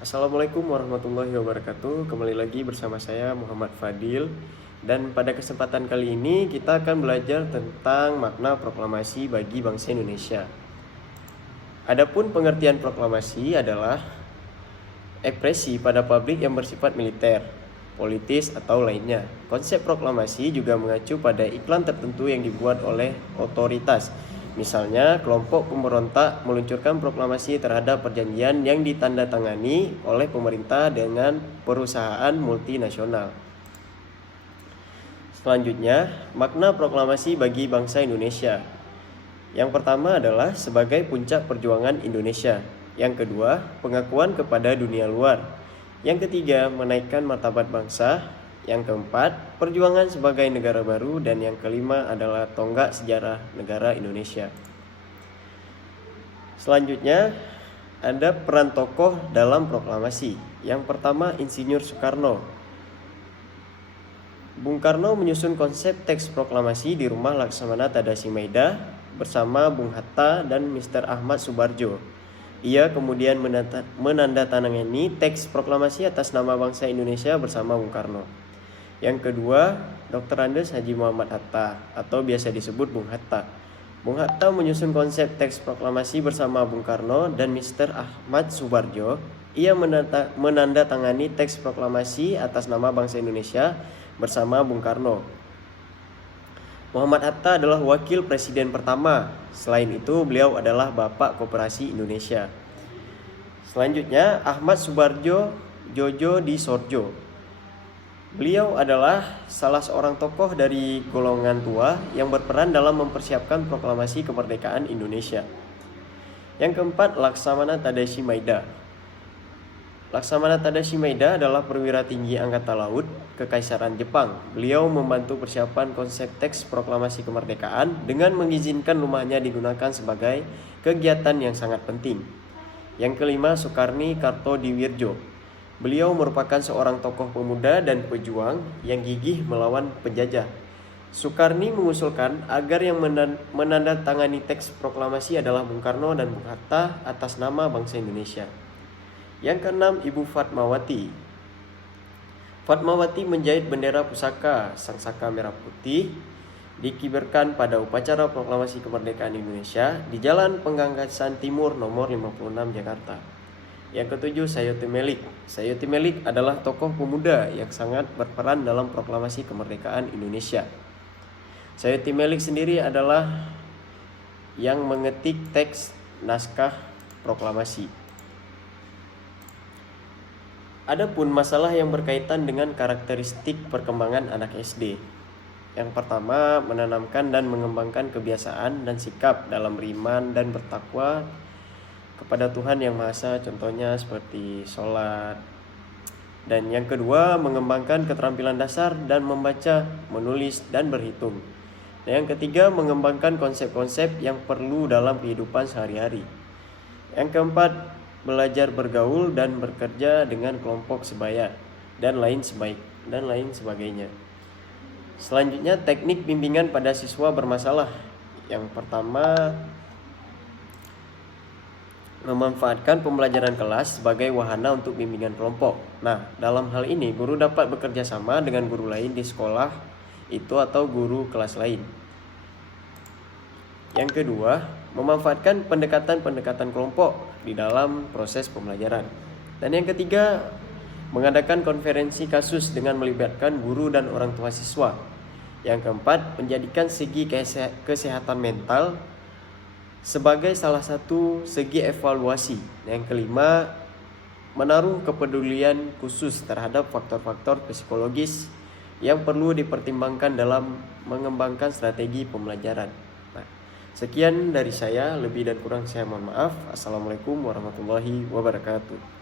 Assalamualaikum warahmatullahi wabarakatuh. Kembali lagi bersama saya Muhammad Fadil. Dan pada kesempatan kali ini kita akan belajar tentang makna proklamasi bagi bangsa Indonesia. Adapun pengertian proklamasi adalah ekspresi pada publik yang bersifat militer, politis atau lainnya. Konsep proklamasi juga mengacu pada iklan tertentu yang dibuat oleh otoritas. Misalnya, kelompok pemberontak meluncurkan proklamasi terhadap perjanjian yang ditandatangani oleh pemerintah dengan perusahaan multinasional. Selanjutnya, makna proklamasi bagi bangsa Indonesia. Yang pertama adalah sebagai puncak perjuangan Indonesia. Yang kedua, pengakuan kepada dunia luar. Yang ketiga, menaikkan martabat bangsa. Yang keempat, perjuangan sebagai negara baru. Dan yang kelima adalah tonggak sejarah negara Indonesia. Selanjutnya, ada peran tokoh dalam proklamasi. Yang pertama, Insinyur Soekarno. Bung Karno menyusun konsep teks proklamasi di rumah Laksamana Tadashi Maeda bersama Bung Hatta dan Mr. Ahmad Subarjo. Ia kemudian menandatangani teks proklamasi atas nama bangsa Indonesia bersama Bung Karno. Yang kedua, Dr. Andes Haji Muhammad Hatta atau biasa disebut Bung Hatta. Bung Hatta menyusun konsep teks proklamasi bersama Bung Karno dan Mr. Ahmad Subarjo. Ia menandatangani teks proklamasi atas nama bangsa Indonesia bersama Bung Karno. Muhammad Hatta adalah wakil presiden pertama. Selain itu, beliau adalah Bapak Koperasi Indonesia. Selanjutnya, Ahmad Subarjo Jojo di Sorjo. Beliau adalah salah seorang tokoh dari golongan tua yang berperan dalam mempersiapkan proklamasi kemerdekaan Indonesia. Yang keempat, Laksamana Tadashi Maeda. Laksamana Tadashi Maeda adalah perwira tinggi Angkatan Laut Kekaisaran Jepang. Beliau membantu persiapan konsep teks proklamasi kemerdekaan dengan mengizinkan rumahnya digunakan sebagai kegiatan yang sangat penting. Yang kelima, Soekarni Kartodiwirjo. Beliau merupakan seorang tokoh pemuda dan pejuang yang gigih melawan penjajah. Soekarni mengusulkan agar yang menandatangani teks proklamasi adalah Bung Karno dan Bung Hatta atas nama bangsa Indonesia. Yang keenam, Ibu Fatmawati. Fatmawati menjahit bendera pusaka Sang Saka Merah Putih dikibarkan pada upacara proklamasi kemerdekaan Indonesia di Jalan Penggagasan Timur nomor 56 Jakarta. Yang ketujuh, Sayuti Melik. Sayuti Melik adalah tokoh pemuda yang sangat berperan dalam proklamasi kemerdekaan Indonesia. Sayuti Melik sendiri adalah yang mengetik teks naskah proklamasi. Adapun masalah yang berkaitan dengan karakteristik perkembangan anak SD. Yang pertama, menanamkan dan mengembangkan kebiasaan dan sikap dalam beriman dan bertakwa kepada Tuhan Yang Maha Esa, contohnya seperti sholat. Dan yang kedua, mengembangkan keterampilan dasar dan membaca, menulis, dan berhitung. Dan yang ketiga, mengembangkan konsep-konsep yang perlu dalam kehidupan sehari-hari. Yang keempat, belajar bergaul dan bekerja dengan kelompok sebaya dan lain sebagainya. Selanjutnya, teknik bimbingan pada siswa bermasalah. Yang pertama, memanfaatkan pembelajaran kelas sebagai wahana untuk bimbingan kelompok. Nah, dalam hal ini guru dapat bekerja sama dengan guru lain di sekolah itu atau guru kelas lain. Yang kedua, memanfaatkan pendekatan-pendekatan kelompok di dalam proses pembelajaran. Dan yang ketiga, mengadakan konferensi kasus dengan melibatkan guru dan orang tua siswa. Yang keempat, menjadikan segi kesehatan mental sebagai salah satu segi evaluasi. Yang kelima, menaruh kepedulian khusus terhadap faktor-faktor psikologis yang perlu dipertimbangkan dalam mengembangkan strategi pembelajaran. Nah, sekian dari saya, lebih dan kurang saya mohon maaf. Assalamualaikum warahmatullahi wabarakatuh.